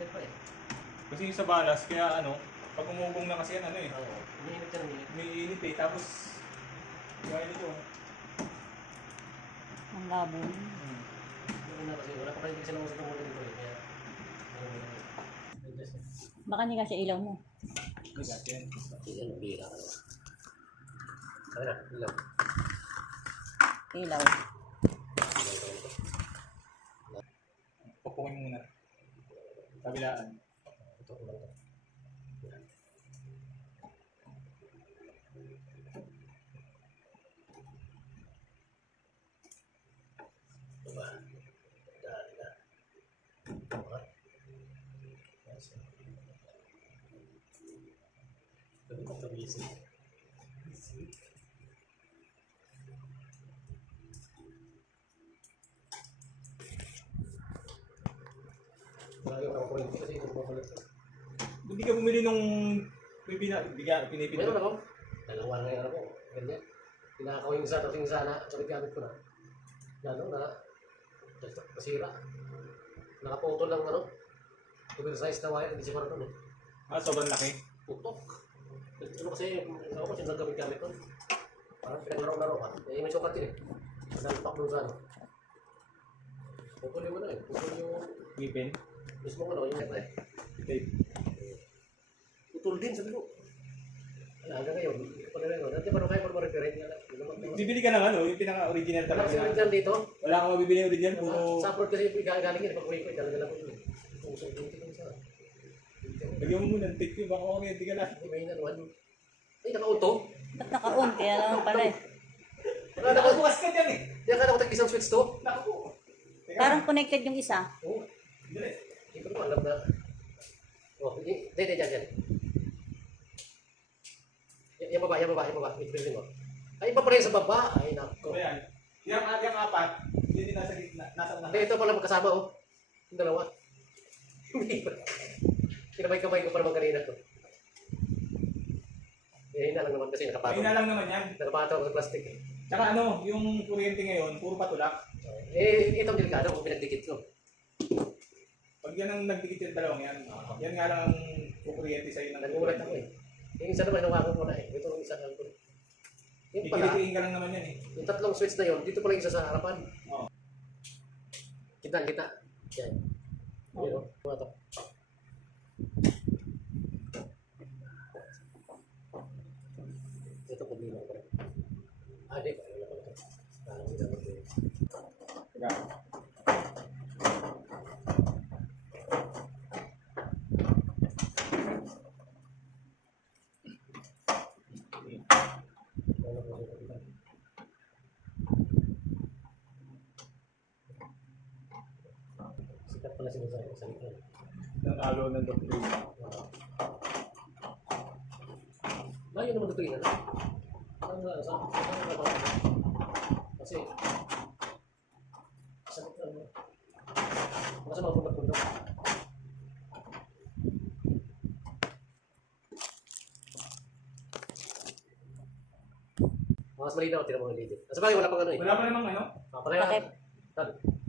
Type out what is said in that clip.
Hindi pa eh. Kasi yung sa balas, kaya ano, pag umugong na kasi yan, ano eh, Oo. Umiinit yan, umiinit. may init eh, tapos, gaya nito. Ang labo. Yung una kasi, wala pa kayo kasi naman sa muli dito eh. Kaya, Baka hindi kasi ilaw mo. Bigat yan. Yan, bira ka naman. Kaya na, ilaw. Ilaw. Pupukin mo muna. Kabilaan. Ito ko lang ito. Yan. Diba? Dali na. Diba? Yes. Sabi ko ito, busy. Ayaw ako kulit kasi ito makulit. Hindi ka bumili nung pinipinipin. Meron ako. Dalawa na yung ako. Ganyan. Pinakaw yung isa, tapos yung isa na, sabit gamit ko na. Lalo na, masira. Nakaputol lang ano. Oversize na wire, hindi siya marunong eh. Ah, sobrang laki. Putok. Ano kasi, ako kasi naggamit-gamit ko. Parang pinaglaro-laro ka. Eh, may sukat yun eh. Nalpak doon sa ano. Putol yung ano eh. Putol yung Ngipin. mismo ano, yung eh. Tape. Putol din, sabi ko. Hanggang ngayon, hindi ko pa nila yun. Nandiyan pa rin kayo para ma-referent nga lang. Bibili ka ng ano, yung pinaka-original Wala kasi talaga. dyan dito. Wala kang mabibili ng original, puro... Sa upload kasi galing yun. Pag-uwi ko, dalaga lang ko yun. Puso, dito yung isa. Lagyan mo muna ng tape yun, baka kuryente ka na. May nanuhan. Ay, naka-auto. Ba't naka-on? Kaya naman pala eh. Nakabukas ka dyan eh. Diyan ka nakutag isang switch to. Nakabu. Parang connected yung isa. Oo. Dali. Hindi ko alam na. Oh, hindi, dyan. Yung baba. Ito rin mo. Ay, iba pa rin sa baba. Ay, nako. Ayan. Yung apat, hindi nasa gitna, nasa unahan. Hindi, ito pala magkasama, oh. Yung dalawa. Kinabay-kabay ko pa naman kanina to. Eh, hina lang naman kasi nakapatong. Mahina lang naman yan. Nakapatong ako sa plastic eh. Tsaka ano, yung kuryente ngayon, puro patulak. Eh, itong delikado kung pinagdikit ko. Pag yan ang nagdikit yung dalawang yan, yan nga lang ang kukuryente sa'yo ng Nagulat ako eh. Yung isa naman, nawakan ko na eh. Ito yung isa lang ko. Yung pala, Ikilitiin ka lang naman yan eh. yung tatlong switch na yun, dito pala yung isa sa harapan. Oo. Kita. Yan. Yan o. Mga to. Ito problema ko rin. Di ba? Wala ko ito. Parang ginamit ko yun. Teka. Wala ko ito. Sikat pala sila sa likod. Natalo ng doktrina. Layo naman ito yun. Saan na ba? Kasi, sakit lang mo. Masa mga punta-punta. Mas malinaw, tira mo yung lady. Nasa bagay, wala pang ano eh. Wala pa namang ano? Palayan. Bakit?